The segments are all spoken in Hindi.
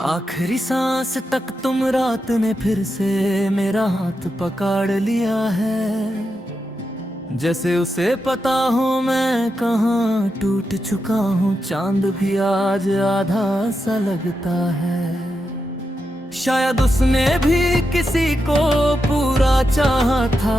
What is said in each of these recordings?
आखिरी सांस तक तुम रात ने फिर से मेरा हाथ पकड़ लिया है। जैसे उसे पता हो मैं कहाँ टूट चुका हूँ। चांद भी आज आधा सा लगता है। शायद उसने भी किसी को पूरा चाहा था।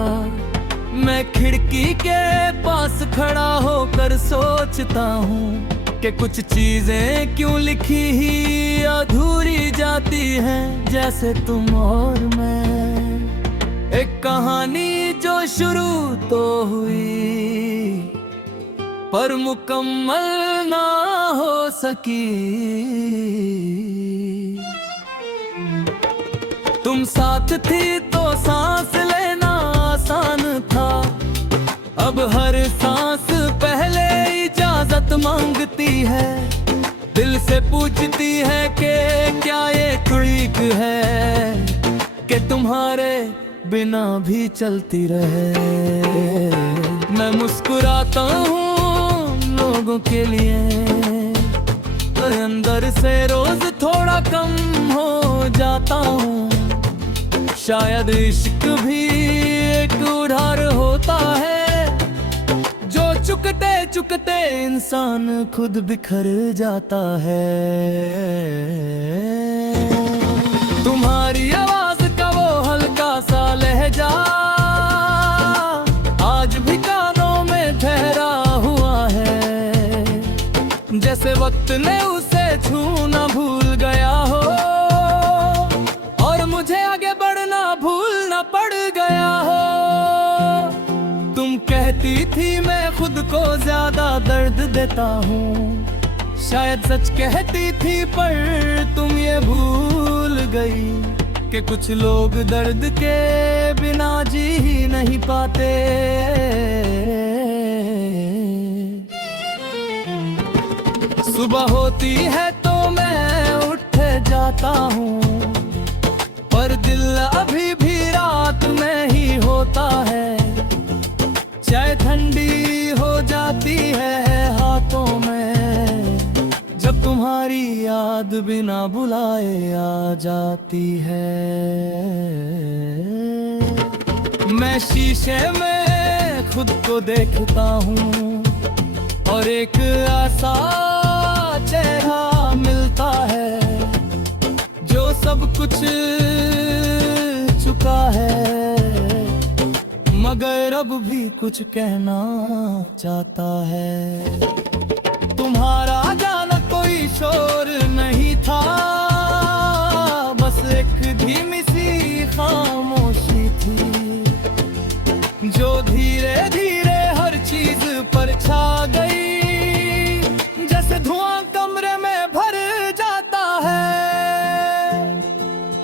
मैं खिड़की के पास खड़ा होकर सोचता हूँ कि कुछ चीजें क्यों लिखी ही अधूरी जाती हैं। जैसे तुम और मैं, एक कहानी जो शुरू तो हुई पर मुकम्मल ना हो सकी। तुम साथ थी तो सांस लेना आसान था। अब हर सांस पहले इजाजत मांगती है। दिल से पूछती है कि क्या ये ठीक है कि तुम्हारे बिना भी चलती रहे। मैं मुस्कुराता हूँ लोगों के लिए, तो अंदर से रोज थोड़ा कम हो जाता हूँ। शायद इश्क भी एक उधार होता है जो चुकते चुकते इंसान खुद बिखर जाता है। तुम्हारी आवाज का वो हल्का सा लहजा आज भी कानों में ठहरा हुआ है। जैसे वक्त ने उसे छूना भूल गया हो और मुझे आगे बढ़ना भूलना पड़ गया हो। तुम कहती थी मैं खुद को ज्यादा दर्द देता हूँ। शायद सच कहती थी पर तुम ये भूल गई कि कुछ लोग दर्द के बिना जी ही नहीं पाते। सुबह होती है तो मैं उठ जाता हूँ पर दिल अभी भी रात में ही होता है। चाय ठंडी हो जाती है हाथों में जब तुम्हारी याद बिना बुलाए आ जाती है। मैं शीशे में खुद को देखता हूँ और एक ऐसा चेहरा मिलता है जो सब कुछ चुका है मगर अब भी कुछ कहना चाहता है। तुम्हारा जाना कोई शोर नहीं था, बस एक धीमी सी खामोशी थी जो धीरे धीरे हर चीज पर छा गई। जैसे धुआं कमरे में भर जाता है।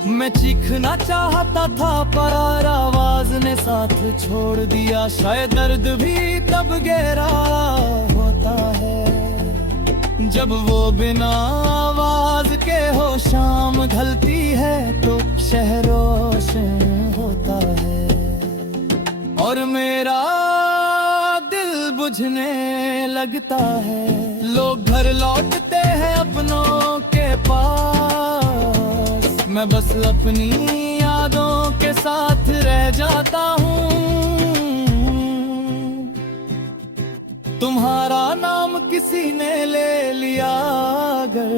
मैं चीखना चाहता था पर आवाज ने साथ छोड़ दिया। शायद दर्द भी तब गहरा होता है जब वो बिना आवाज के हो। शाम ढलती है तो शहर रोशन होता है और मेरा दिल बुझने लगता है। लोग घर लौटते हैं अपनों के पास, मैं बस अपनी यादों के साथ रह जाता हूँ। तुम्हारा नाम किसी ने ले लिया अगर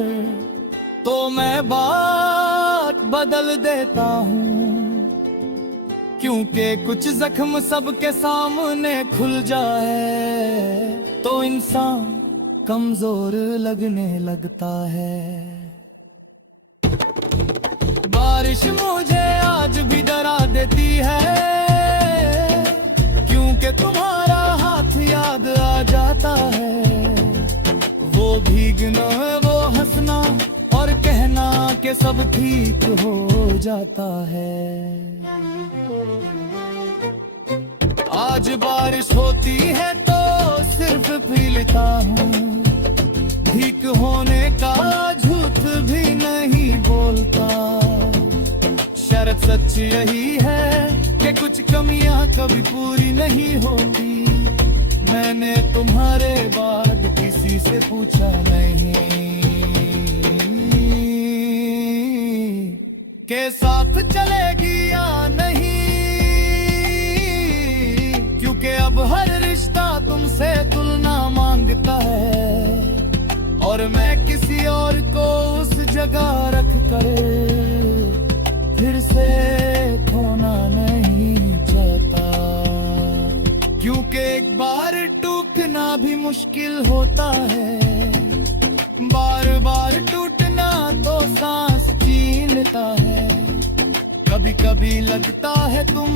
तो मैं बात बदल देता हूँ। क्योंकि कुछ जख्म सबके सामने खुल जाए तो इंसान कमजोर लगने लगता है। बारिश मुझे आज भी डरा देती है क्योंकि तुम्हारा हाथ याद आ जाता है। वो भीगना वो हंसना और कहना कि सब ठीक हो जाता है। आज बारिश होती है तो सिर्फ पीलता हूँ। ठीक होने का झूठ भी नहीं बोलता। शर्त सच यही है कि कुछ कमियां कभी पूरी नहीं होती। मैंने तुम्हारे बाद किसी से पूछा नहीं। के साथ चलेगी या नहीं, क्योंकि अब हर रिश्ता तुमसे तुलना मांगता है, और मैं किसी और को उस जगह रख कर फिर से खोना नहीं चाहता, क्योंकि एक बार टूटना भी मुश्किल होता है, बार बार टूटना तो सांस छीनता है, कभी कभी लगता है तुम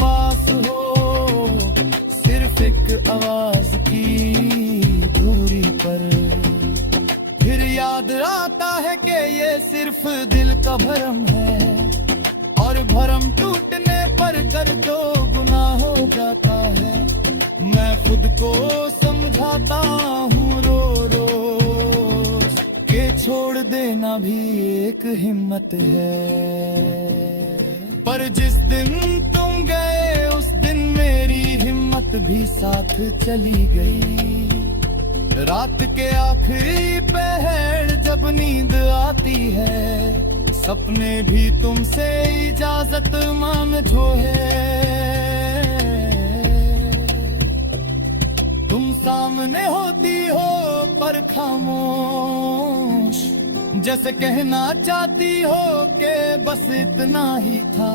पास हो, सिर्फ एक आवाज की दूरी पर, फिर याद आता है कि ये सिर्फ दिल का भरम है, और भरम टूटने पर कर दो गुनाह हो जाता है, मैं खुद को समझाता हूँ रो रो के छोड़ देना भी एक हिम्मत है, पर जिस दिन तुम गए उस दिन मेरी हिम्मत भी साथ चली गई, रात के आखिरी पहर जब नींद आती है, सपने भी तुमसे इजाजत मांगते है, तुम सामने होती हो पर खामोश, जैसे कहना चाहती हो कि बस इतना ही था,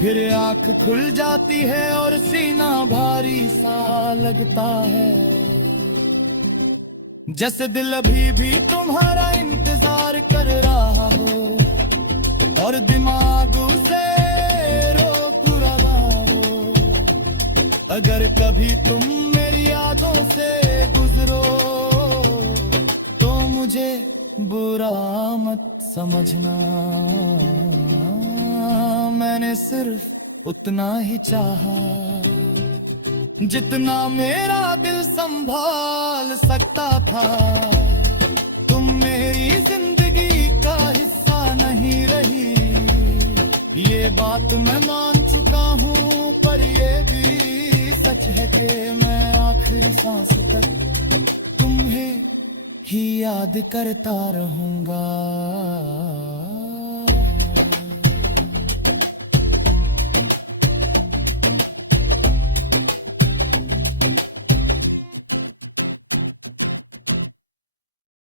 फिर आंख खुल जाती है और सीना भारी सा लगता है, जैसे दिल अभी भी तुम्हारा इंतजार कर रहा हो, और दिमाग उसे रोक रहा हो, अगर कभी तुम मेरी यादों से गुजरो तो मुझे बुरा मत समझना, मैंने सिर्फ उतना ही चाहा जितना मेरा दिल संभाल सकता था, तुम मेरी जिंदगी का हिस्सा नहीं रही, ये बात मैं मान चुका हूँ, पर ये भी सच है कि मैं आखिरी सांस तक तुम्हें ही याद करता रहूंगा।